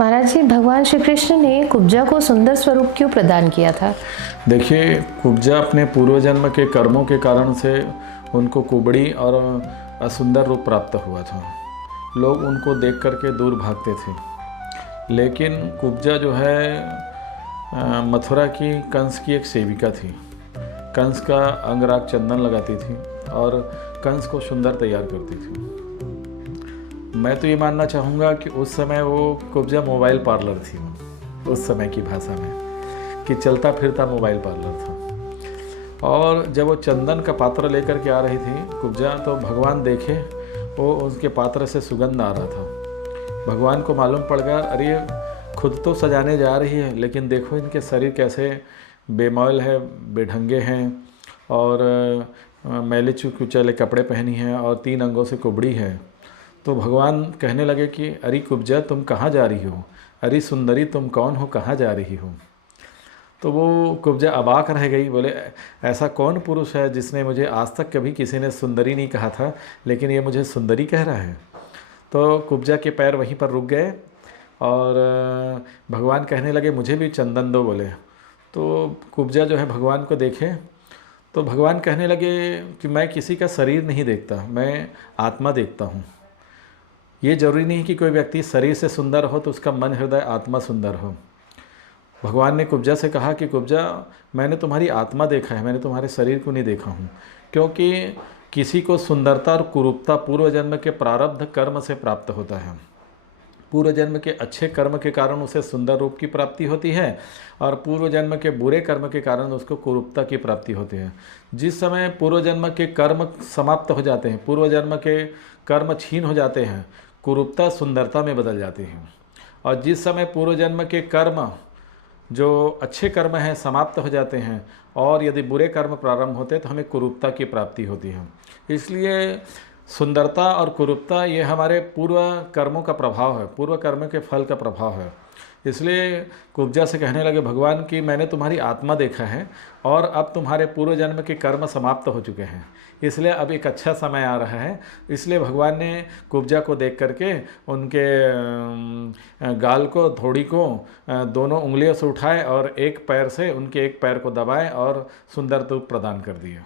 महाराज जी, भगवान श्री कृष्ण ने कुब्जा को सुंदर स्वरूप क्यों प्रदान किया था? देखिए, कुब्जा अपने पूर्व जन्म के कर्मों के कारण से उनको कुबड़ी और असुंदर रूप प्राप्त हुआ था। लोग उनको देख करके दूर भागते थे। लेकिन कुब्जा जो है मथुरा की कंस की एक सेविका थी। कंस का अंगराग चंदन लगाती थी और कंस को सुंदर तैयार करती थी। मैं तो ये मानना चाहूँगा कि उस समय वो कुब्जा मोबाइल पार्लर थी, उस समय की भाषा में कि चलता फिरता मोबाइल पार्लर था। और जब वो चंदन का पात्र लेकर के आ रही थी कुब्जा, तो भगवान देखे वो उसके पात्र से सुगंध आ रहा था। भगवान को मालूम पड़ गया, अरे खुद तो सजाने जा रही है लेकिन देखो इनके शरीर कैसे बेमौल है, बेढंगे हैं और मैले कुचैले कपड़े पहनी हैं और 3 अंगों से कुबड़ी है। तो भगवान कहने लगे कि अरे कुब्जा, तुम कहाँ जा रही हो? अरे सुंदरी, तुम कौन हो, कहाँ जा रही हो? तो वो कुब्जा अबाक रह गई। बोले, ऐसा कौन पुरुष है जिसने मुझे आज तक कभी किसी ने सुंदरी नहीं कहा था, लेकिन ये मुझे सुंदरी कह रहा है। तो कुब्जा के पैर वहीं पर रुक गए और भगवान कहने लगे, मुझे भी चंदन दो। बोले तो कुब्जा जो है भगवान को देखे तो भगवान कहने लगे कि मैं किसी का शरीर नहीं देखता, मैं आत्मा देखता हूँ। ये जरूरी नहीं कि कोई व्यक्ति शरीर से सुंदर हो तो उसका मन, हृदय, आत्मा सुंदर हो। भगवान ने कुब्जा से कहा कि कुब्जा, मैंने तुम्हारी आत्मा देखा है, मैंने तुम्हारे शरीर को नहीं देखा हूँ। क्योंकि किसी को सुंदरता और कुरूपता पूर्व जन्म के प्रारब्ध कर्म से प्राप्त होता है। पूर्व जन्म के अच्छे कर्म के कारण उसे सुंदर रूप की प्राप्ति होती है और पूर्व जन्म के बुरे कर्म के कारण उसको कुरूपता की प्राप्ति होती है। जिस समय पूर्व जन्म के कर्म समाप्त हो जाते हैं, पूर्व जन्म के कर्म छीन हो जाते हैं, कुरूपता सुंदरता में बदल जाती है। और जिस समय पूर्व जन्म के कर्म जो अच्छे कर्म हैं समाप्त हो जाते हैं और यदि बुरे कर्म प्रारंभ होते हैं तो हमें कुरूपता की प्राप्ति होती है। इसलिए सुंदरता और कुरूपता ये हमारे पूर्व कर्मों का प्रभाव है, पूर्व कर्म के फल का प्रभाव है। इसलिए कुब्जा से कहने लगे भगवान कि मैंने तुम्हारी आत्मा देखा है और अब तुम्हारे पूर्व जन्म के कर्म समाप्त हो चुके हैं, इसलिए अब एक अच्छा समय आ रहा है। इसलिए भगवान ने कुब्जा को देख करके उनके गाल को, थोड़ी को दोनों उंगलियों से उठाए और एक पैर से उनके एक पैर को दबाए और सुंदर रूप प्रदान कर दिया।